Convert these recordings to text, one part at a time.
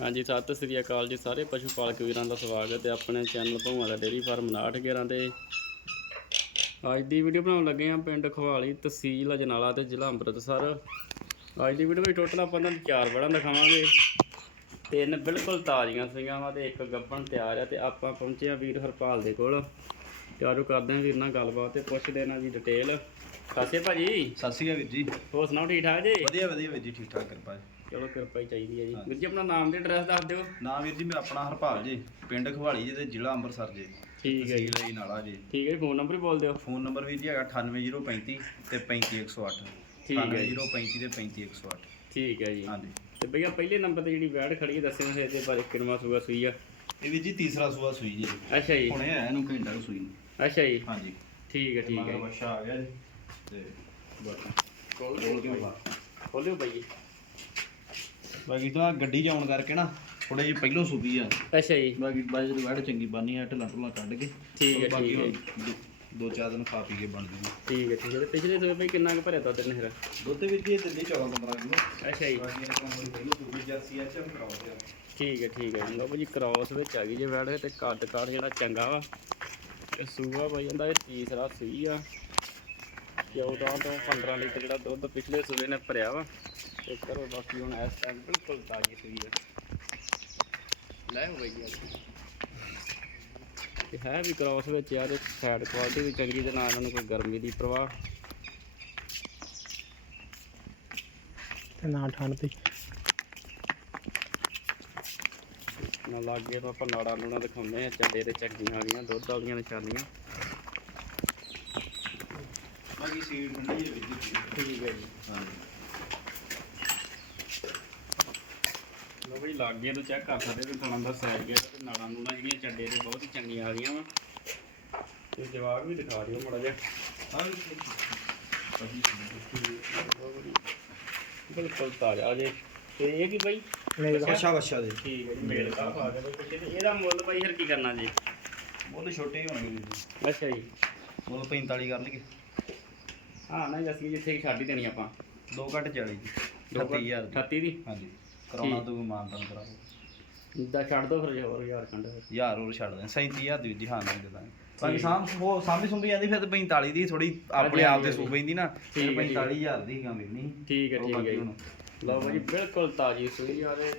ਹਾਂਜੀ ਸਤਿ ਸ੍ਰੀ ਅਕਾਲ ਜੀ ਸਾਰੇ ਪਸ਼ੂ ਪਾਲਕ ਵੀਰਾਂ ਦਾ ਸਵਾਗਤ ਹੈ ਆਪਣੇ ਚੈਨਲ ਭੂਆ ਦਾ ਡੇਰੀ ਫਾਰਮ 911 ਤੇ। ਅੱਜ ਦੀ ਵੀਡੀਓ ਬਣਾਉਣ ਲੱਗੇ ਹਾਂ ਪਿੰਡ ਖਵਾਲੀ ਤਹਿਸੀਲ ਅਜਨਾਲਾ ਤੇ ਜ਼ਿਲ੍ਹਾ ਅੰਮ੍ਰਿਤਸਰ। ਅੱਜ ਦੀ ਵੀਡੀਓ ਵਿੱਚ ਟੋਟਲ ਆਪਾਂ ਤੁਹਾਨੂੰ ਚਾਰ ਵੜਾਂ ਦਿਖਾਵਾਂਗੇ। ਤਿੰਨ ਬਿਲਕੁਲ ਤਾਜ਼ੀਆਂ ਸੀਗੀਆਂ ਵਾ ਤੇ ਇੱਕ ਗੱਬਣ ਤਿਆਰ ਆ ਤੇ ਆਪਾਂ ਪਹੁੰਚੇ ਆ ਵੀਰ ਹਰਪਾਲ ਦੇ ਕੋਲ। ਆਜੋ ਕਰਦੇ ਹਾਂ ਵੀਰ ਨਾਲ ਗੱਲਬਾਤ ਤੇ ਪੁੱਛਦੇ ਇਹਨਾਂ ਦੀ ਡਿਟੇਲ ਖਾਸੇ ਭਾਜੀ। ਸਤਿ ਸ਼੍ਰੀ ਅਕਾਲ ਵੀਰ ਜੀ। ਹੋਰ ਸੁਣਾਓ ਠੀਕ ਠਾਕ ਜੀ? ਵਧੀਆ ਵਧੀਆ ਵੀਰ ਜੀ ਠੀਕ ਠਾਕ ਕਿਰਪਾ ਜੀ। ਚਲੋ ਕਿਰਪਾ ਹੀ ਚਾਹੀਦੀ ਹੈ ਜੀ। ਵੀਰ ਜੀ ਆਪਣਾ ਨਾਮ ਤੇ ਐਡਰੈਸ ਦੱਸ ਦਿਓ। ਨਾਮ ਵੀਰ ਜੀ ਮੇਰਾ ਆਪਣਾ ਹਰਪਾਲ ਜੀ ਪਿੰਡ ਖਵਾਲੀ ਜੀ ਤੇ ਜ਼ਿਲ੍ਹਾ ਅੰਮ੍ਰਿਤਸਰ ਜੀ। ਠੀਕ ਹੈ ਜੀ। ਤਹਿਸੀਲ ਜੀ ਨਾਲਾ ਜੀ। ਠੀਕ ਹੈ ਫੋਨ ਨੰਬਰ ਹੀ ਬੋਲ ਦਿਓ। ਫੋਨ ਨੰਬਰ ਵੀਰ ਜੀ ਹੈਗਾ 98035 ਤੇ 35108 ਠੀਕ ਹੈ ਜੀ। 98035 ਤੇ 35108 ਠੀਕ ਹੈ ਜੀ। ਹਾਂਜੀ। ਤੇ ਭਈਆ ਪਹਿਲੇ ਨੰਬਰ ਤੇ ਜਿਹੜੀ ਵੈੜ ਖੜੀ ਹੈ ਦੱਸਿਓ ਫਿਰ ਇਹਦੇ ਬਾਰੇ ਕਿੰਨਾ ਸੂਆ ਸੂਈ ਆ। ਇਹ ਵੀਰ ਜੀ ਤੀਸਰਾ ਸੂਆ ਸੂਈ ਜੀ। ਅੱਛਾ ਜੀ। ਹੁਣੇ ਆਇਆ ਇਹਨੂੰ ਘੰਟਾ ਕੁ ਸੂਈ ਨੂੰ। ਅੱਛਾ ਜੀ। ਹਾਂਜੀ। ਠੀਕ ਹੈ ਠੀਕ ਮਗਰ ਹੈ ਬੱਚਾ ਆ ਗਿਆ ਜੀ। ਤੇ ਬਾਕੀ ਖੋਲ ਕੇ ਵਿਖਾ। ਖੋਲਿਓ ਭਾਈ ਬਾਕੀ ਤਾਂ ਗੱਡੀ 'ਚ ਆਉਣ ਕਰਕੇ ਨਾ ਥੋੜੇ ਜਿਹੀ ਪਹਿਲੋਂ ਸੂਬੀ ਆ। ਅੱਛਾ ਜੀ। ਬਾਕੀ ਜਦੋਂ ਵੜ ਚੰਗੀ ਬਾਨੀ ਆ ਢਿੱਲਾਂ ਢੁੱਲਾਂ ਕੱਢ ਕੇ। ਠੀਕ ਹੈ, ਬਾਕੀ ਠੀਕ ਹੈ। ਹੁਣ ਦੋ- ਚਾਰ ਦਿਨ ਖਾ ਪੀ ਕੇ ਬਣ ਜੂਗੀ। ਠੀਕ ਹੈ ਠੀਕ ਹੈ ਤੇ ਪਿਛਲੇ ਸੂਏ ਭਾਈ ਕਿੰਨਾ ਕੁ ਭਰਿਆ ਤਾ ਤੈਨੂੰ ਫਿਰ? ਦੁੱਧ ਵਿੱਚ ਇਹ ਦਿੰਦੀ 14 15 ਕਿਲੋ। ਅੱਛਾ ਜੀ। ਬਾਕੀ ਇਹ ਕੰਮ ਪਹਿਲੋਂ ਸੂਬੀ ਜਰਸੀ ਆ ਚਮ ਕਰਾਓ ਜੀ ਠੀਕ ਹੈ ਠੀਕ ਹੈ ਲਓ ਭਾਜੀ ਕ੍ਰਾਸ ਵਿੱਚ ਆ ਗਈ ਜੇ ਵੈੜ ਤੇ ਕੱਦ ਕਾਠ ਜਿਹੜਾ ਚੰਗਾ ਵਾ। ਤੇ ਸੂਆ ਭਾਈ ਜਾਂਦਾ ਇਹ ਤੀਸਰਾ ਸੂਈ ਆ। 14 ਤੋਂ 15 ਲੀਟਰ ਜਿਹੜਾ ਦੁੱਧ ਪਿਛਲੇ ਸੂਏ ਨੇ ਭਰਿਆ ਵਾ। ਕਰੋ ਬਾਕੀ ਹੁਣ ਇਸ ਟਾਈਮ ਬਿਲਕੁਲ ਤਾਜ਼ੀ ਸੂਈ ਆ। ਲੈ ਹੋ ਗਈ ਤੇ ਹੈ ਵੀ ਕ੍ਰਾਸ ਵਿੱਚ ਆ ਤੇ ਫੈਟ ਕੁਆਲਿਟੀ ਵੀ ਚੰਗੀ ਤੇ ਨਾਲ ਇਹਨਾਂ ਨੂੰ ਕੋਈ ਗਰਮੀ ਦੀ ਪ੍ਰਵਾਹ। ਤੇ ਨਾ ਠੰਡ ਦੀ ਨਾ ਲਾਗੇ ਤੋਂ ਆਪਾਂ ਨਾੜਾ ਨੂੜਾ ਦਿਖਾਉਂਦੇ ਆ ਚੱਡੇ ਤੇ ਚੰਗੀਆਂ ਆ ਗਈਆਂ ਦੁੱਧ ਵਾਲੀਆਂ ਨਿਸ਼ਾਨੀਆਂ। ਬਾਕੀ ਸੀਡ ਠੰਡੀ ਹੈ ਵਿੱਚ। ਠੀਕ ਹੈ ਜੀ। ਹਾਂਜੀ। ਬਈ ਲਾਗੇ ਤੋਂ ਚੈੱਕ ਕਰ ਸਕਦੇ ਤੇ ਤੁਹਾਨੂੰ ਦਾ ਸਾਈਜ਼ ਗਿਆ ਤੇ ਨਾੜਾਂ ਨੂੜਾਂ ਜਿਹੜੀਆਂ ਚੱਡੇ ਤੇ ਬਹੁਤ ਹੀ ਚੰਗੀਆਂ ਆ ਗਈਆਂ ਵਾ। ਤੇ ਜਵਾਬ ਵੀ ਦਿਖਾ ਦਿਓ ਮਾੜਾ ਜਿਹਾ। ਬਿਲਕੁਲ ਤਾਜ਼ਾ ਜੇ। ਤੇ ਇਹ ਕੀ ਬਾਈ? ਮੇਰੇ ਦਾ। ਅੱਛਾ। ਅੱਛਾ ਦੇ ਠੀਕ ਹੈ ਜੀ ਮੇਲ ਗਿਆ ਬਈ ਕੁਛ। ਤੇ ਇਹਦਾ ਮੁੱਲ ਬਾਈ ਫਿਰ ਕੀ ਕਰਨਾ ਜੀ? ਮੁੱਲ ਛੋਟੇ ਹੀ ਹੋਣਗੇ ਜੀ। ਅੱਛਾ ਜੀ। ਮੁੱਲ 45 ਕਰ ਲਈਏ। ਹਾਂ ਨਹੀਂ ਦੱਸੀ ਜਿੱਥੇ ਛੱਡ ਹੀ ਦੇਣੀ ਆਪਾਂ। 2 ਘੱਟ 40 ਜੀ। ਦੋ ਘੱਟ- 30000 ਦੀ। 38 ਦੀ? ਹਾਂਜੀ। ਕਰਾਉਣਾ ਤੂੰ ਮਾਨਤਾਨ ਕਰਾਓ ਦਾ ਛੱਡ ਦੋ ਫਿਰ ਜੇ ਹੋਰ ਯਾਰ ਕੰਡ ਯਾਰ ਹੋਰ ਛੱਡ ਦੇ 37000 ਦੀ ਜੀ ਹਾਂ ਨਹੀਂ ਦਿੰਦਾ। ਬਾਕੀ ਸਾਮ ਉਹ ਸਾਮੀ ਸੁੰਬੀ ਜਾਂਦੀ ਫਿਰ ਤੇ 45 ਦੀ ਥੋੜੀ ਆਪਣੇ ਆਪ ਤੇ ਸੂ ਪੈਂਦੀ ਨਾ ਫਿਰ ਠੀਕ ਹੈ, ਠੀਕ ਹੈ। 45000 ਦੀ ਗਾ ਮਿਲਣੀ? ਠੀਕ ਹੈ ਠੀਕ ਹੈ ਜੀ। ਲਓ ਬਾਈ ਬਿਲਕੁਲ ਤਾਜ਼ੀ ਸੂਈ ਆ ਤੇ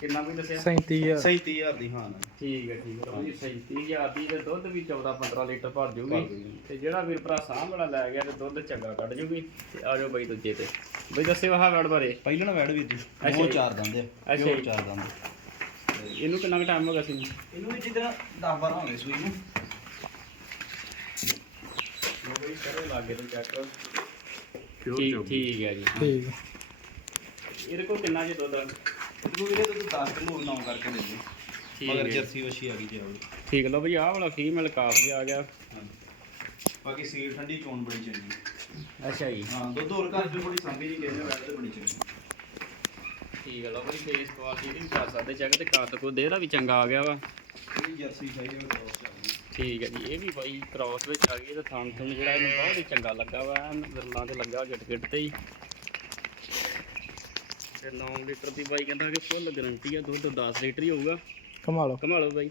ਕਿੰਨਾ ਵੀ ਦੱਸਿਆ? 37000 37000 ਦੀ ਹਾਂ। ਨਾ ਠੀਕ ਹੈ ਠੀਕ ਹੈ। ਜੀ 37000 ਦੀ ਤੇ ਦੁੱਧ ਵੀ 14 15 ਲੀਟਰ ਭਰ ਜੂਗੀ। ਤੇ ਜਿਹੜਾ ਵੀਰ ਭਰਾ ਵਾਲਾ ਲੈ ਗਿਆ ਤੇ ਦੁੱਧ ਚੰਗਾ ਕੱਢ ਜੂਗੀ। ਤੇ ਆ ਜਾਓ ਬਾਈ ਦੂਜੇ ਤੇ। ਬਈ ਦੱਸਿਓ ਆਹ ਵੜ ਬਾਰੇ। ਪਹਿਲਾਂ ਵੈੜ ਵੀਰ ਜੀ ਅੱਛਾ ਉਹ। ਚਾਰ ਦੰਦੇ ਅੱਛਾ। ਚਾਰ ਦੰਦੇ। ਇਹਨੂੰ ਕਿੰਨਾ ਕੁ ਟਾਈਮ ਹੋ ਗਿਆ ਸੀ? ਇਹਨੂੰ ਵੀ ਜਿੱਦਾਂ 10 12 ਹੋ ਗਏ ਸੂਈ ਨੂੰ ਬਈ ਕਰੋ ਲਾਗੇ ਤੋਂ ਚੈੱਕ ਠੀਕ ਠੀਕ ਹੈ ਜੀ। ਠੀਕ। ਇਹਦੇ ਕੋਲ ਕਿੰਨਾ ਜੀ ਦੁੱਧ ਇਹਨੂੰ ਵੀਰੇ ਤੂੰ 10 ਕਿਲੋ ਨਾਮ ਕਰਕੇ ਦੇ ਦੇ। ਠੀਕ ਮਗਰ ਹੈ। ਜਰਸੀ ਵਸ਼ੀ ਆ ਗਈ ਜੀ ਆਵੜੀ ਠੀਕ ਲਓ ਬਈ ਆਹ ਵਾਲਾ ਫੀਮੇਲ ਕਾਫੀ ਆ ਗਿਆ। ਬਾਕੀ ਸੀਲ ਠੰਡੀ ਚੋਣ ਬੜੀ ਚੰਗੀ। ਅੱਛਾ ਜੀ। ਹਾਂ ਦੁੱਧ ਹੋਰ ਘਰ ਚ ਬੜੀ ਸੰਭੀ ਜੀ ਕਹਿੰਦੇ ਵੈੜ ਤੇ ਬੜੀ ਚੰਗੀ। ਠੀਕ ਹੈ ਲਓ ਬਈ ਫੇਸ ਕੁਆਲਿਟੀ ਵੀ ਕਰ ਸਕਦੇ ਚੈੱਕ ਤੇ ਕੱਦ ਕੋ ਦੇਹਰਾ ਵੀ ਚੰਗਾ ਆ ਗਿਆ ਵਾ। ਇਹ ਜਰਸੀ ਸਹੀ ਹੈ ਚੱਲਦੀ ਠੀਕ ਹੈ ਜੀ ਇਹ ਵੀ ਬਾਈ ਕ੍ਰਾਸ ਵਿੱਚ ਆ ਗਈ ਤੇ ਥਣ ਥਣ ਜਿਹੜਾ ਇਹਨੂੰ ਬਹੁਤ ਹੀ ਚੰਗਾ ਲੱਗਾ ਵਾ ਐਨ ਵਿਰਲਾਂ ਤੇ ਲੱਗਾ ਗਿੱਟ ਗਿੱਟ ਤੇ ਹੀ। ਤੇ 9 ਲੀਟਰ ਦੀ ਬਾਈ ਕਹਿੰਦਾ ਕਿ ਫੁੱਲ ਗਾਰੰਟੀ ਆ ਦੁੱਧ 10 ਲੀਟਰ ਹੀ ਹੋਊਗਾ ਕਮਾ ਲਓ ਕਮਾ ਲਓ ਬਾਈ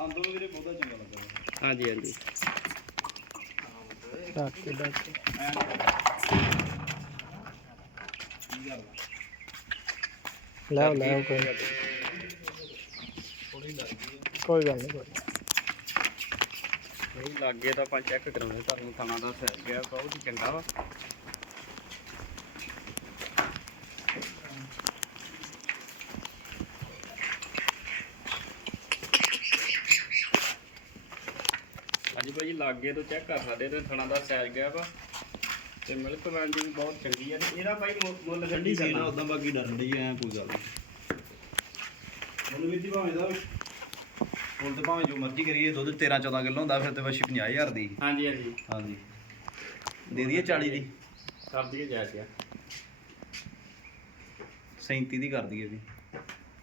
ਅੰਦੋਂ ਨੂੰ ਵੀਰੇ ਬਹੁਤਾ ਚੰਗਾ ਲੱਗਾ। ਹਾਂਜੀ ਹਾਂਜੀ ਡੱਕ ਕੇ ਡੱਕ? ਲੈ ਲੈ ਕੋਈ। ਕੋਈ ਗੱਲ ਨਹੀਂ ਕੋਈ ਬਈ ਲਾਗੇ ਤਾਂ ਆਪਾਂ ਚੈੱਕ ਕਰਾਉਂਦੇ ਤੁਹਾਨੂੰ ਥਾਣਾ ਦਾ ਸਹਿ ਗਿਆ ਬਹੁਤ ਹੀ ਚੰਗਾ ਵਾ ਹਾਂਜੀ ਭਾਜੀ ਲਾਗੇ ਤੋਂ ਚੈੱਕ ਕਰ ਸਕਦੇ ਤੇ ਥਣਾ ਦਾ ਸਾਈਜ਼ ਗਿਆ ਵਾ। ਤੇ ਮਿਲਕ ਵੈਨ ਦੀ ਵੀ ਬਹੁਤ ਚੰਗੀ ਆ। ਤੇ ਇਹਦਾ ਭਾਈ ਮੁ- ਮੁੱਲ ਠੰਡੀ ਗੱਡੀ ਸੀ ਨਾ ਕਰਨਾ। ਉਦਾਂ ਬਾਕੀ ਡਰਨ ਡਈ ਐ ਕੋਈ ਗੱਲ ਨਹੀਂ ਉਹਨੂੰ ਵੀਰ ਜੀ ਭਾਵੇਂ ਦਾ ਹੁਣ ਤੇ ਭਾਵੇਂ ਜੋ ਮਰਜ਼ੀ ਕਰੀਏ ਦੁੱਧ 13 14 ਕਿਲੋ ਹੁੰਦਾ ਫਿਰ ਤੇ ਵਸ਼ੀ 50000 ਦੀ। ਹਾਂਜੀ ਹਾਂਜੀ। ਹਾਂਜੀ। ਦੇ ਦਈਏ 40 ਦੀ। ਕਰ ਦਈਏ ਜਾਇਜ਼ ਆ। 37 ਦੀ ਕਰ ਦਈਏ ਵੀ।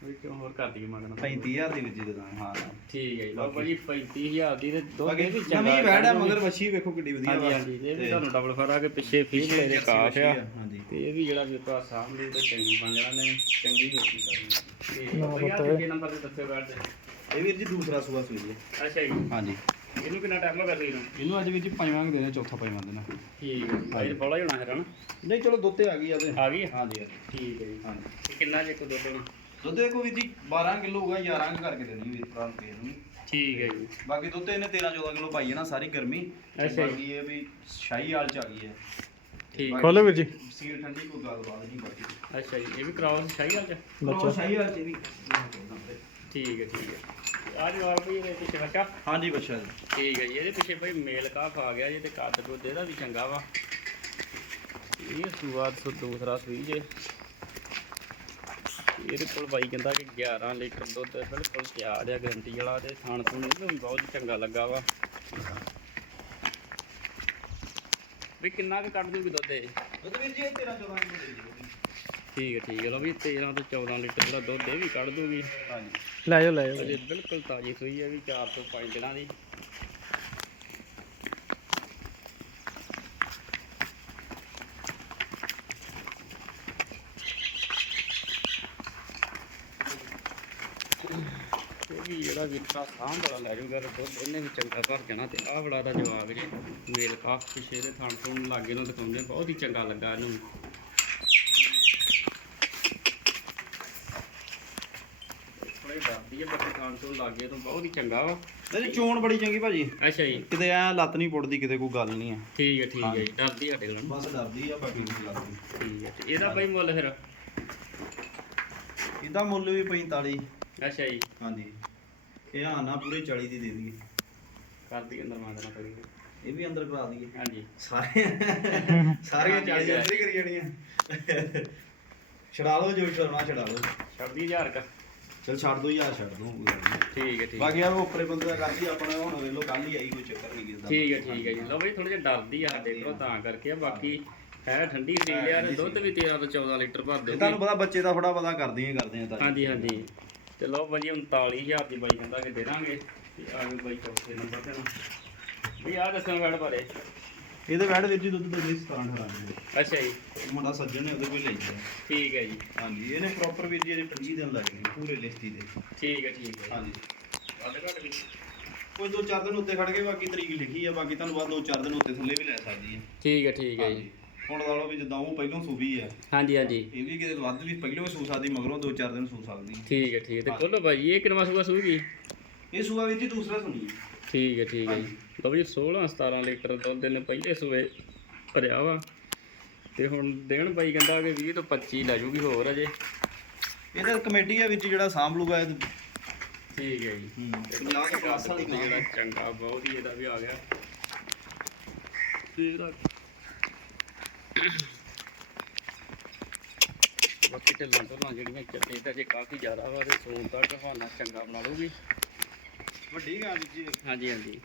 ਵੀ ਕਿਉਂ ਹੋਰ ਕਰ ਦਈਏ ਮੰਗਣਾ 35000 ਦੀ ਵਿੱਚ ਜਦੋਂ ਹਾਂ। ਠੀਕ ਹੈ ਜੀ ਬਾਬਾ ਜੀ 35000 ਦੀ ਤੇ ਦੋ ਬਾਕੀ ਇਹ ਵੀ ਚੰਗਾ ਨਵੀਂ ਵੈੜ ਆ ਮਗਰ ਵੱਛੀ ਵੇਖੋ ਕਿੱਡੀ ਵਧੀਆ ਹਾਂਜੀ ਵਾ। ਹਾਂਜੀ ਇਹ ਵੀ ਤੇ ਤੁਹਾਨੂੰ ਡਬਲ ਫਰਾ ਕੇ ਪਿੱਛੇ ਫੀਸ ਲੈ ਦੇ ਜਰਸੀ ਕਾਸ਼ ਵੱਛੀ ਆ। ਹਾਂਜੀ। ਤੇ ਇਹ ਵੀ ਜਿਹੜਾ ਵੀ ਭਰਾ ਸਾਹਮਣੇ ਤੇ ਚੰਗੀ ਬਣ ਜਾਣਾ ਨੇ ਚੰਗੀ ਹੋਈ ਸਾਰੀ। ਤੇ ਨਾ ਬਾਬਾ ਪੁੱਤ। ਜੀ ਕਿਹੜੇ ਨੰਬਰ ਤੇ ਦੱਸਿਓ ਬੈਠ ਦੇ? ਇਹ ਵੀਰ ਜੀ ਦੂਸਰਾ ਸੂਆ ਸੂਈ ਹੈ ਅੱਛਾ ਜੀ। ਹਾਂਜੀ। ਇਹਨੂੰ ਕਿੰਨਾ ਟਾਈਮ ਹੋ ਗਿਆ ਸੀ ਇਹਨੂੰ ਇਹਨੂੰ ਅੱਜ ਵੀਰ ਜੀ ਪੰਜਵਾਂ ਕੁ ਦੇਣਾ ਚੌਥਾ ਪੰਜਵਾਂ ਦੇਣਾ ਠੀਕ ਹੈ ਇਹ ਬੋਲਾ ਹੀ ਹੋਣਾ ਹੈ ਨਾ ਨਹੀਂ ਚਲੋ ਦੁੱਧ ਤੇ ਆ ਗਈ ਆ ਤੇ। ਆ ਗਈ ਹੈ? ਹਾਂਜੀ ਹਾਂਜੀ। ਠੀਕ ਹੈ ਜੀ। ਹਾਂਜੀ। ਤੇ ਕਿੰਨਾ ਜੇ ਕੋ ਦੁੱਧ ਹੋਣਾ? ਦੁੱਧ ਇਹ ਕੋਈ ਜੀ 12 ਕਿਲੋ ਹੋਊਗਾ 11 ਕੁ ਕਰਕੇ ਦੇਣੀ ਵੀਰ ਭਰਾ ਨੂੰ ਕਿਸੇ ਨੂੰ। ਵੀ। ਠੀਕ ਹੈ ਜੀ। ਬਾਕੀ ਦੁੱਧ ਇਹਨੇ 13 14 ਕਿਲੋ ਪਾਈ ਹੈ ਨਾ ਸਾਰੀ ਗਰਮੀ ਤੇ ਅੱਛਾ ਜੀ। ਬਾਕੀ ਇਹ ਵੀ ਸ਼ਾਹੀ ਹਾਲ ਚ ਆ ਗਈ ਹੈ। ਠੀਕ। ਖੋਲੋ ਵੀਰ ਜੀ। ਸੀਲ ਠੰਡੀ ਕੋਈ ਗੱਲਬਾਤ ਨਹੀਂ ਬਾਕੀ। ਅੱਛਾ ਜੀ ਇਹ ਵੀ ਕਰਾਓ ਸ਼ਾਹੀ ਹਾਲ ਚ? ਬੱਚਾ ਸ਼ਾਹੀ ਹਾਲ ਚ ਵੀ। ਠੀਕ ਹੈ ਠੀਕ ਹੈ। ਆ ਜਵਾਬ ਵੀ ਇਹਦੇ ਪਿੱਛੇ ਬੱਚਾ। ਹਾਂਜੀ ਬੱਚਾ ਜੀ। ਠੀਕ ਹੈ ਜੀ ਇਹਦੇ ਪਿੱਛੇ ਭਾਈ ਮੇਲ ਕਾਫ ਆ ਗਿਆ ਜੀ ਤੇ ਕੱਦ ਕੁੱਦ ਇਹਦਾ ਵੀ ਚੰਗਾ ਵਾ। ਇਹ ਸੂਆ ਸੋ ਦੂਸਰਾ ਸੂਈ ਜੇ। ਇਹਦੇ ਕੋਲ ਬਾਈ ਕਹਿੰਦਾ ਕਿ 11 ਲੀਟਰ ਦੁੱਧ ਬਿਲਕੁਲ ਤਿਆਰ ਆ ਗਰੰਟੀ ਵਾਲਾ ਤੇ ਖਾਣ ਪੂਣ ਇਹਨੂੰ ਵੀ ਬਹੁਤ ਚੰਗਾ ਲੱਗਾ ਵਾ। ਵੀ ਕਿੰਨਾ ਕੁ ਕੱਢ ਦੂਗੀ ਦੁੱਧ ਇਹ? ਦੁੱਧ ਵੀਰ ਜੀ ਇਹ 13 14 ਕਿਲੋ ਦੇ ਦਿਓ ਠੀਕ ਹੈ ਠੀਕ ਹੈ ਲਓ ਵੀ 13 ਤੋਂ 14 ਲੀਟਰ ਜਿਹੜਾ ਦੁੱਧ ਇਹ ਵੀ ਕੱਢ ਦੂਗੀ। ਹਾਂਜੀ। ਲੈ ਜਾਓ ਲੈ ਜਾਓ। ਬਿਲਕੁਲ ਤਾਜ਼ੀ ਸੂਈ ਹੈ ਵੀ 4 ਤੋਂ 5 ਦਿਨਾਂ ਦੀ ਇਹ ਵਿਕਰਾ ਸਾਂਭ ਵਾਲਾ ਲੈ ਜਾਊਗਾ ਤੇ ਦੁੱਧ ਇਹਨੇ ਵੀ ਚੰਗਾ ਭਰ ਜਾਣਾ ਤੇ ਆਹ ਬੜਾ ਦਾ ਜਵਾਬ ਜੀ ਮੇਲ ਕਾਫ ਪਿਛੇ ਦੇ ਥਣ ਤੋਂ ਲਾਗੇ ਨੂੰ ਦਿਖਾਉਂਦੇ ਬਹੁਤ ਹੀ ਚੰਗਾ ਲੱਗਾ ਇਹਨੂੰ। ਥੋੜੀ ਡਰਦੀ ਹੈ ਬਾਕੀ ਥਣ ਤੋਂ ਲਾਗੇ ਤੋਂ ਬਹੁਤ ਹੀ ਚੰਗਾ ਵਾ। ਨਹੀਂ ਚੋਣ ਬੜੀ ਚੰਗੀ ਭਾਜੀ। ਅੱਛਾ ਜੀ। ਕਿਤੇ ਐ ਲੱਤ ਨਹੀਂ ਪੁੱਟਦੀ ਕਿਤੇ ਕੋਈ ਗੱਲ ਨਹੀਂ ਆ। ਠੀਕ ਹੈ ਠੀਕ ਹੈ ਜੀ ਡਰਦੀ ਸਾਡੇ ਕੋਲ ਬਸ ਡਰਦੀ ਆ ਬਾਕੀ ਕੋਈ ਗੱਲ ਨਹੀਂ ਠੀਕ ਹੈ ਤੇ ਇਹਦਾ ਮੁੱਲ ਫਿਰ? ਇਹਦਾ ਮੁੱਲ ਵੀ 45 ਅੱਛਾ ਜੀ। ਹਾਂਜੀ। ਇਹ ਆਨਾ ਪੂਰੇ 40 ਦੀ ਦੇ ਦਈਏ। ਕਰਦੀ ਅੰਦਰ ਮਾਦਨਾ ਕਰੀ ਇਹ ਵੀ ਅੰਦਰ ਕਰਾ ਦਈਏ। ਹਾਂਜੀ। ਸਾਰੇ ਸਾਰੀਆਂ 40 ਅੰਦਰ ਹੀ ਕਰੀ ਜਾਣੀਆਂ। ਛੜਾ ਲਓ ਜੋ ਛੜਨਾ ਛੜਾ ਲਓ। ਛੱਡਦੀ ਹਜ਼ਾਰ ਕ। ਚਲ ਛੱਡ ਦੋ ਯਾਰ ਛੱਡ ਦੋ। ਠੀਕ ਹੈ ਠੀਕ ਬਾਕੀ ਆ ਉੱਪਰੇ ਬੰਦੇ ਦਾ ਕਰਦੀ ਆਪਣਾ ਹੁਣ ਵੇਲੋ ਕੱਲ ਹੀ ਆਈ ਕੋਈ ਚੱਕਰ ਨਹੀਂ ਕਿਸਦਾ ਠੀਕ ਹੈ ਠੀਕ ਹੈ ਜੀ। ਲਓ ਬਈ ਥੋੜਾ ਜਿਹਾ ਡਰਦੀ ਆ ਸਾਡੇ ਕੋਲ ਤਾਂ ਕਰਕੇ ਆ ਬਾਕੀ ਹੈ ਠੰਡੀ ਸੀ ਲਿਆ ਦੁੱਧ ਵੀ 13 ਤੋਂ 14 ਲੀਟਰ ਭਰ ਦਿਓ ਤੁਹਾਨੂੰ ਪਤਾ ਬੱਚੇ ਦਾ ਥੋੜਾ ਪਤਾ ਕਰਦੀਆਂ ਕਰਦੇ ਆ ਤਾਂ ਹਾਂਜੀ ਹਾਂਜੀ। ਤੇ ਲਓ ਬਾਈ 39000 ਦੀ ਬਾਈ ਕਹਿੰਦਾ ਕਿ ਦੇ ਦਾਂਗੇ। ਤੇ ਆ ਗਏ ਬਾਈ ਚੌਥੇ ਨੰਬਰ ਤੇ ਨਾ। ਬਈ ਆ ਦੱਸੋ ਵੜ ਬਾਰੇ। ਇਹਦੇ ਵੈੜ ਵਿੱਚ ਹੀ ਦੁੱਧ ਦੇ 17 18 ਅੱਛਾ ਜੀ। ਮੁੰਡਾ ਸੱਜਣ ਨੇ ਉਹਦੇ ਕੋਲ ਲਈ ਗਿਆ ਠੀਕ ਹੈ ਜੀ। ਹਾਂਜੀ ਇਹਨੇ ਪ੍ਰੋਪਰ ਵੀ ਜੀ ਇਹਦੇ 25 ਦਿਨ ਲੱਗਣੇ ਪੂਰੇ ਲਿਸਟੀ ਦੇ। ਠੀਕ ਹੈ ਠੀਕ ਹੈ। ਹਾਂਜੀ। ਵੱਧ ਘੱਟ ਵੀ। ਕੋਈ ਦੋ ਚਾਰ ਦਿਨ ਉੱਤੇ ਖੜ ਕੇ ਬਾਕੀ ਤਰੀਕ ਲਿਖੀ ਆ ਬਾਕੀ ਤੁਹਾਨੂੰ ਬਾਅਦ ਦੋ ਚਾਰ ਦਿਨ ਉੱਤੇ ਥੱਲੇ ਵੀ ਲੈ ਸਕਦੀ ਹੈ ਠੀਕ ਹੈ ਠੀਕ ਹੈ ਜੀ। ਹੁਣ ਲਾ ਲਓ ਵੀ ਜਿੱਦਾਂ ਉਹ ਪਹਿਲੋਂ ਸੂਬੀ ਆ। ਹਾਂਜੀ ਹਾਂਜੀ। ਇਹ ਵੀ ਕਿਤੇ ਵੱਧ ਵੀ ਪਹਿਲੋਂ ਵੀ ਸੂ ਸਕਦੀ ਮਗਰੋਂ ਦੋ ਚਾਰ ਦਿਨ ਸੂ ਸਕਦੀ। ਠੀਕ ਹੈ ਠੀਕ ਹੈ। ਤੇ ਕੋਲੋ ਬਾਈ ਇਹ ਕਿੰਨਾ ਸੂਆ ਸੂਗੀ? ਇਹ ਸੂਆ ਵਿੱਚ ਹੀ ਦੂਸਰਾ ਸੁਣੀ ਹੈ ਠੀਕ ਹੈ ਠੀਕ ਹੈ ਜੀ। ਲਓ ਜੀ 16 17 ਲੀਟਰ ਦੁੱਧ ਨੇ ਪਹਿਲੇ ਸੂਏ ਭਰਿਆ ਵਾ। ਤੇ ਹੁਣ ਦੇਣ ਬਾਈ ਕਹਿੰਦਾ ਕਿ 20 ਤੋਂ 25 ਲੈ ਜੂਗੀ ਹੋਰ ਅਜੇ। ਇਹਦਾ ਕਮੇਟੀ ਆ ਵਿੱਚ ਜਿਹੜਾ ਸਾਂਭ ਲੂਗਾ ਇਹ। ਠੀਕ ਹੈ ਜੀ। ਹੂੰ। ਤੇ 50 ਤੋਂ ਪਲੱਸ ਵਾਲੀ ਜਿਹੜਾ ਜਿਹੜਾ ਚੰਗਾ ਬਹੁਤ ਹੀ ਇਹਦਾ ਵੀ ਆ ਗਿਆ। ਤੇ ਇਹਦਾ ਬਾਕੀ ਢਿੱਲਾਂ ਢੋਲਾਂ ਜਿਹੜੀਆਂ ਚੱਲੇ ਤਾਂ ਜੇ ਕਾਫੀ ਜ਼ਿਆਦਾ ਵਾ ਤੇ ਸੂਨ ਦਾ ਢਹਾਨਾ ਚੰਗਾ ਬਣਾ ਲਊਗੀ। ਵੱਡੀ ਗਾਂ ਹੀ। ਹਾਂਜੀ ਹਾਂਜੀ।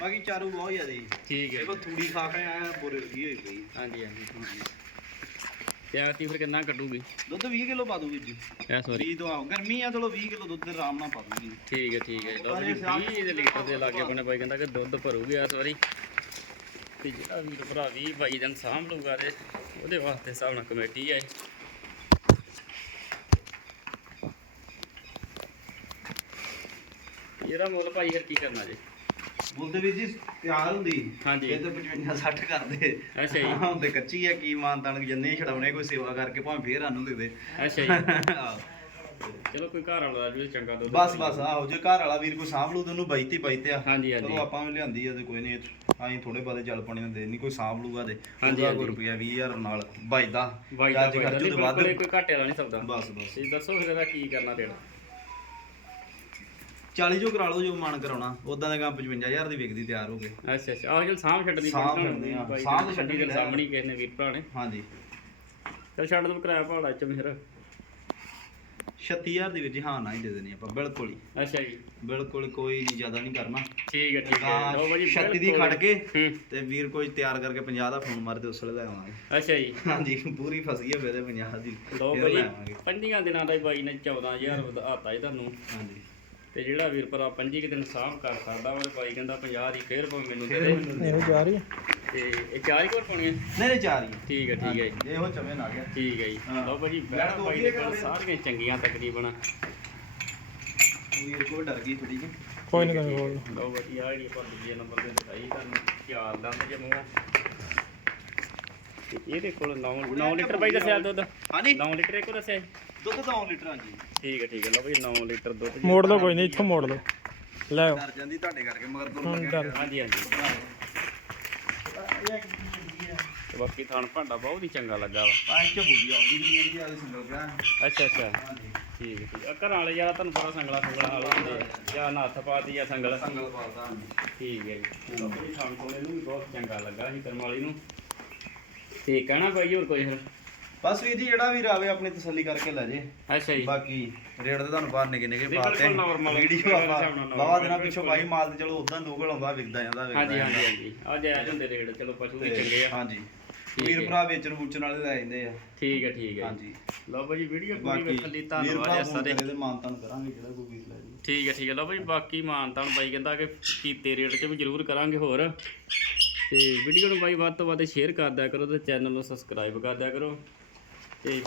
ਬਾਕੀ ਚਾਰੂ ਬਹੁਤ ਜ਼ਿਆਦਾ ਜੀ। ਠੀਕ ਹੈ। ਦੇਖੋ ਥੂੜੀ ਖਾ ਕੇ ਆਇਆ ਬੁਰੇ ਲੱਗੀ ਹੋਈ ਪਈ ਹਾਂਜੀ ਹਾਂਜੀ ਤੇ ਆ ਤੀ ਫਿਰ ਕਿੰਨਾ ਕੱਢੂਗੀ? ਦੁੱਧ 20 ਕਿਲੋ ਪਾ ਦੂਗੀ ਜੀ। ਐ ਸੌਰੀ 20 ਤੋਂ ਗਰਮੀ ਆ ਚਲੋ 20 ਕਿਲੋ ਦੁੱਧ ਦੇ ਆਰਾਮ ਨਾਲ ਪਾ ਦੂਗੀ ਠੀਕ ਹੈ ਠੀਕ ਹੈ। ਜੀ 20 ਦੇ ਲੀਟਰ ਦੇ ਲਾਗੇ ਬਣੇ ਬਾਈ ਕਹਿੰਦਾ ਕਿ ਦੁੱਧ ਭਰੂਗੀ ਇਸ ਵਾਰੀ ਤੇ ਜਿਹੜਾ ਵੀਰ ਭਰਾ 20 22 ਦਿਨ ਸਾਂਭ ਲੂਗਾ ਤੇ ਉਹਦੇ ਵਾਸਤੇ ਹਿਸਾਬ ਨਾਲ ਕਮੇਟੀ ਹੈ ਇਹਦਾ ਮੁੱਲ ਭਾਈ ਫਿਰ ਕੀ ਕਰਨਾ ਜੀ? ਬੋਲਦੇ ਵੀਰ ਜੀ ਤਿਆਰ ਹੁੰਦੀ। ਹਾਂਜੀ। ਇਹ ਤਾਂ 55 60 ਕਰਦੇ। ਅੱਛਾ ਜੀ। ਹਾਂ ਹੁੰਦੇ ਕੱਚੀ ਆ ਕੀ ਮਾਨ ਤਾਨ ਜੰਨੇ ਛਡਾਉਣੇ ਕੋਈ ਸੇਵਾ ਕਰਕੇ ਭਾਵੇਂ ਫੇਰ ਆਨੂੰ ਦੇ ਦੇ। ਅੱਛਾ ਜੀ। ਆਹੋ। ਚਲੋ ਕੋਈ ਘਰ ਵਾਲਾ ਵੀ ਚੰਗਾ ਦੁੱਧ ਬਸ ਬਸ ਆਹੋ ਜੇ ਘਰ ਵਾਲਾ ਵੀਰ ਕੋਈ ਸਾਂਭ ਲੂ ਤੇ ਉਹਨੂੰ ਬਾਈਤੀ ਬਾਈਤੇ ਆ। ਹਾਂਜੀ ਚਲੋ ਹਾਂਜੀ ਆਪਾਂ ਵੀ ਲਿਆਂਦੀ ਆ ਤੇ ਕੋਈ ਨਹੀਂ ਆਈ ਥੋੜੇ ਬਾਦੇ ਚੱਲ ਪਾਣੀ ਹੁੰਦੇ ਨਹੀਂ ਕੋਈ ਸਾਂਭ ਲੂਗਾ ਤੇ। ਹਾਂਜੀ, ਉਹਦਾ ਹਾਂਜੀ। ਕੋਈ ਰੁਪਿਆ 20000 ਨਾਲ ਵੱਜਦਾ ਬਾਈ ਦਾ ਅੱਜ ਬਾਈ ਦਾ ਖਰਚੂ ਨਹੀਂ ਤੋਂ ਵੱਧ। ਬਿਲਕੁਲ ਇਹ ਕੋਈ ਘਾਟੇ ਵਾਲਾ ਨਹੀਂ ਸਕਦਾ ਬਸ ਬਸ। ਤੁਸੀਂ ਦੱਸੋ ਫਿਰ ਇਹਦਾ ਕੀ ਕਰਨਾ ਤੇਰਾ 40 ਜੋ ਕਰਾ ਲਓ ਜੋ ਮਨ ਕਰਾਉਣਾ। ਉਦਾਂ ਦਾ ਕੰਮ 55000 ਦੀ ਵਿਕਦੀ ਤਿਆਰ ਹੋ ਗਏ ਅੱਛਾ ਅੱਛਾ। ਆਹ ਜਲ ਸਾਂਭ ਛੱਡਣੀ ਸਾਂਭ ਛੱਡਣੀ ਆ, ਸਾਂਭ ਦੀ ਛੱਡਣੀ। ਸਾਹਮਣੀ ਕਿਸੇ ਨੇ ਵੀਰ ਭਰਾ ਨੇ। ਹਾਂਜੀ। ਚਲ ਛੱਡ ਦੋ ਕਿਰਾਇਆ ਭਾੜਾ ਚ ਫਿਰ। 36000 ਦੀ ਵਿੱਚ ਹਾਂ ਨਾ ਹੀ ਦੇ ਦੇਣੀ ਆਪਾਂ ਬਿਲਕੁਲ ਹੀ। ਅੱਛਾ ਜੀ। ਬਿਲਕੁਲ ਕੋਈ ਨਹੀਂ ਜ਼ਿਆਦਾ ਨਹੀਂ ਕਰਨਾ। ਠੀਕ ਹੈ ਠੀਕ ਹੈ। ਲਓ ਭਾਜੀ 36 ਦੀ। ਖੜ ਕੇ ਤੇ ਵੀਰ ਕੋਈ ਤਿਆਰ ਕਰਕੇ 50 ਦਾ ਫੋਨ ਮਾਰ ਤੇ ਉਸ ਵੇਲੇ ਲੈ ਆਵਾਂਗੇ। ਅੱਛਾ ਜੀ। ਹਾਂਜੀ ਪੂਰੀ ਫਸੀ ਹੈ ਫਿਰ 50 ਦੀ। ਲਓ ਭਾਜੀ ਲੈ ਆਵਾਂਗੇ। ਪੰਜੀਆਂ ਦਿਨਾਂ ਦਾ ਬਾਈ ਨੇ 14000 ਵਧਾਤਾ ਜੀ ਤੁਹਾਨੂੰ। ਹਾਂਜੀ। ਤੇ ਜਿਹੜਾ ਵੀਰ ਭਰਾ 25 ਕੁ ਦਿਨ ਸਾਫ਼ ਕਰ ਸਕਦਾ ਉਹ ਬਾਈ ਕਹਿੰਦਾ 50 ਦੀ ਫੇਰ ਭਾਵੇਂ ਮੈਨੂੰ ਦੇ ਦੇ। ਮੈਨੂੰ ਦੇ ਇਹੋ ਜਾ ਰਹੀ ਹੈ ਤੇ ਇਹ ਚਾਰ ਹੀ ਕੋਲ ਪਾਉਣੀ ਹੈ ਨਹੀਂ ਨਹੀਂ ਚਾਰ ਹੀ। ਠੀਕ ਹੈ ਠੀਕ ਹੈ ਜੀ। ਇਹੋ ਚਵੇਂ ਨਾ ਗਿਆ ਠੀਕ ਹੈ ਜੀ। ਹਾਂ। ਲਓ ਭਾਜੀ ਬੈਠ ਬੈਠ ਦੋ ਵੀ ਦੇ ਕੋਲ ਸਾਰੀਆਂ ਚੰਗੀਆਂ ਤਕਰੀਬਨ। ਵੀਰ ਕੋ ਡਰ ਗਈ ਥੋੜੀ ਜਿਹੀ। ਕੋਈ ਨਹੀਂ ਕੋਈ ਬੋਲ ਲਓ ਭਾਜੀ ਆ ਜਿਹੜੀ ਆਪਾਂ ਦੂਜੇ ਨੰਬਰ ਤੇ ਦਿਖਾਈ ਤੁਹਾਨੂੰ ਚਾਰ ਦੰਦ ਜੇ ਮੂੰਹ। ਤੇ ਇਹਦੇ ਕੋਲ 9 9 ਲੀਟਰ ਬਾਈ ਦੱਸਿਆ ਦੁੱਧ? ਹਾਂਜੀ। 9 ਲੀਟਰ ਇੱਕੋ ਦੱਸਿਆ ਜੀ? ਦੁੱਧ ਤਾਂ 9 ਲੀਟਰ ਹਾਂਜੀ ਠੀਕ ਹੈ ਠੀਕ ਹੈ। ਲਓ ਭਾਈ 9 ਲੀਟਰ ਦੁੱਧ ਜੀ। ਮੋੜ ਲਓ ਕੋਈ ਨਹੀਂ ਇੱਥੋਂ ਮੋੜ ਲਓ। ਲੈ ਆਓ। ਡਰ ਜਾਂਦੀ ਤੁਹਾਡੇ ਕਰਕੇ ਮਗਰ ਹੁਣ ਚੱਲ। ਹਾਂਜੀ ਹਾਂਜੀ। ਤੇ ਬਾਕੀ ਥਣ ਭਾਂਡਾ ਬਹੁਤ ਹੀ ਚੰਗਾ ਲੱਗਾ ਵਾ। ਪੰਜ ਚ ਬੁੱਗੀ ਆਉਂਦੀ ਜਿਹੜੀ ਇਹਦੀ ਆ ਸਿੰਗਲ ਗ੍ਰਾਂ ਅੱਛਾ ਅੱਛਾ। ਹਾਂਜੀ। ਠੀਕ ਹੈ ਠੀਕ ਆ ਘਰਾਂ ਵਾਲੇ ਜ਼ਿਆਦਾ ਤੁਹਾਨੂੰ ਪਤਾ ਸੰਗਲਾ ਸੰਗਲਾ ਵਾਲੇ ਹੁੰਦੇ ਆ। ਜਾਂ ਨੱਥ ਪਾਤੀ ਜਾਂ ਸੰਗਲ। ਸਿੰਗਲ ਪਾਲਦਾ ਹਾਂਜੀ। ਠੀਕ ਹੈ ਜੀ। ਲੋਕੀ ਥਣ ਕੋਲੇ ਨੂੰ ਵੀ ਬਹੁਤ ਚੰਗਾ ਲੱਗਾ ਸੀ ਕਰਮ ਵਾਲੀ ਨੂੰ। ਤੇ ਕਹਿਣਾ ਭਾਈ ਹੋਰ ਕੋਈ ਫਿਰ? ਬਸ ਵੀਰ ਜੀ ਜਿਹੜਾ ਵੀ ਰਾਵੇ ਆਪਣੀ ਤਸੱਲੀ ਕਰਕੇ ਲੈ ਜੇ। ਅੱਛਾ ਜੀ। ਬਾਕੀ ਰੇਟ ਤੇ ਤੁਹਾਨੂੰ ਬਾਹਰ ਨਿਕੇ ਨਿਕੇ ਪਾਤੇ। ਬਿਲਕੁਲ normal, ਵੀਡੀਓ ਮੇਰੇ ਆਪਾਂ ਹਿਸਾਬ ਨਾਲ normal, ਬਾਵਾ ਦਿਨਾਂ ਬਿਲਕੁਲ। ਪਿੱਛੋਂ ਬਾਈ ਮਾਲ ਤੇ ਚਲੋ ਉਦਾਂ ਲੋਕਲ ਆਉਂਦਾ ਵਿਕਦਾ ਜਾਂਦਾ ਵਿਕਦਾ ਹਾਂਜੀ ਹਾਂਜੀ ਆ ਜਾਇਜ਼ ਹੁੰਦੇ ਰੇਟ ਚਲੋ ਪਸ਼ੂ ਵੀ ਚੰਗੇ ਆ। ਹਾਂਜੀ। ਠੀਕ ਵੀਰ ਹੈ। ਭਰਾ ਵੇਚਣ ਵੂਚਣ ਵਾਲੇ ਲੈ ਜਾਂਦੇ ਆ। ਠੀਕ ਹੈ ਠੀਕ ਹੈ ਹਾਂਜੀ। ਲਓ ਭਾਜੀ ਵੀਡੀਓ ਪੂਰੀ ਬਾਕੀ ਵੇਖਣ ਲਈ ਵੀਰ ਧੰਨਵਾਦ ਭਰਾ ਫੋਨ ਸਾਰੇ। ਕਰੇ ਤੇ ਮਾਨਤਾਨ ਕਰਾਂਗੇ ਜਿਹੜਾ ਕੋਈ ਵੀਰ ਲੈ ਜੀ। ਠੀਕ ਹੈ ਠੀਕ ਹੈ। ਲਓ ਭਾਈ ਬਾਕੀ ਮਾਨਤਾਨ ਬਾਈ ਕਹਿੰਦਾ ਕਿ ਕੀਤੇ ਰੇਟ 'ਚ ਵੀ ਜ਼ਰੂਰ ਕਰਾਂਗੇ ਹੋਰ। ਤੇ ਵੀਡੀਓ ਨੂੰ ਬਾਈ ਵੱਧ ਤੋਂ ਵੱਧ ਸ਼ੇਅਰ ਕਰ ਦਿਆ ਕਰੋ ਤੇ ਚੈਨਲ ਨੂੰ ਸਬਸਕ੍ਰਾਈਬ ਕਰ ਦਿਆ ਕਰੋ। ਤੇ